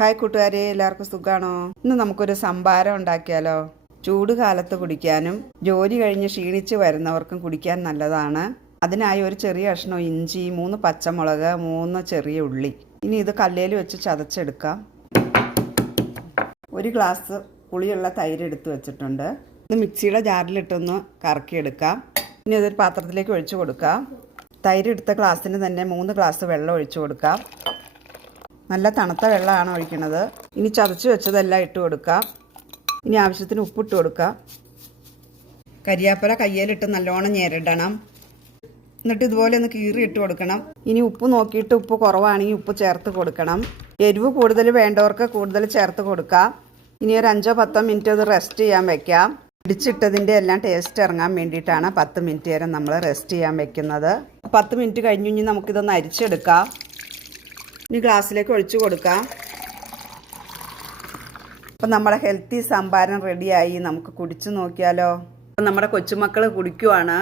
Hi കൂട്ടുകാരെ, എല്ലാവർക്കും സുഖാണോ? ഇന്ന് നമുക്കൊരു സംഭാരം ഉണ്ടാക്കിയാലോ? ചൂട് കാലത്ത് കുടിക്കാനും ജോലി കഴിഞ്ഞ് ക്ഷീണിച്ച് വരുന്നവർക്കും കുടിക്കാൻ നല്ലതാണ്. അതിനായി ഒരു ചെറിയ കഷ്ണം ഇഞ്ചി, 3 പച്ചമുളക്, 3 ചെറിയ ഉള്ളി. ഇനി ഇത് കല്ലേൽ വെച്ച് ചതച്ചെടുക്കാം. ഒരു ഗ്ലാസ് പുളിയുള്ള തൈര് എടുത്ത് വെച്ചിട്ടുണ്ട്. ഇത് മിക്സിയുടെ ജാറിലിട്ടൊന്ന് കറക്കിയെടുക്കാം. ഇനി ഇതൊരു പാത്രത്തിലേക്ക് ഒഴിച്ചു കൊടുക്കാം. തൈര് എടുത്ത ഗ്ലാസ്സിന് തന്നെ 3 ഗ്ലാസ് വെള്ളം ഒഴിച്ചു കൊടുക്കാം. നല്ല തണുത്ത വെള്ളമാണ് ഒഴിക്കുന്നത്. ഇനി ചതച്ച് വെച്ചതെല്ലാം ഇട്ട് കൊടുക്കാം. ഇനി ആവശ്യത്തിന് ഉപ്പിട്ട് കൊടുക്കാം. കരിയാപ്പല കയ്യിലിട്ട് നല്ലോണം ഞെരടണം. എന്നിട്ട് ഇതുപോലെ ഒന്ന് കീറി ഇട്ട് കൊടുക്കണം. ഇനി ഉപ്പ് നോക്കിയിട്ട് ഉപ്പ് കുറവാണെങ്കിൽ ഉപ്പ് ചേർത്ത് കൊടുക്കണം. എരിവ് കൂടുതൽ വേണ്ടവർക്ക് കൂടുതൽ ചേർത്ത് കൊടുക്കാം. ഇനി ഒരു 5-10 മിനിറ്റ് അത് റെസ്റ്റ് ചെയ്യാൻ വെക്കാം. ഇടിച്ചിട്ടതിൻ്റെ എല്ലാം ടേസ്റ്റ് ഇറങ്ങാൻ വേണ്ടിയിട്ടാണ് 10 മിനിറ്റ് നേരം നമ്മൾ റെസ്റ്റ് ചെയ്യാൻ വെക്കുന്നത്. 10 മിനിറ്റ് കഴിഞ്ഞ് ഇനി നമുക്കിതൊന്ന് അരിച്ചെടുക്കാം. ഇനി ഗ്ലാസ്സിലേക്ക് ഒഴിച്ചു കൊടുക്കാം. അപ്പം നമ്മുടെ ഹെൽത്തി സംഭാരം റെഡിയായി. നമുക്ക് കുടിച്ചു നോക്കിയാലോ? അപ്പം നമ്മുടെ കൊച്ചുമക്കൾ കുടിക്കുവാണ്.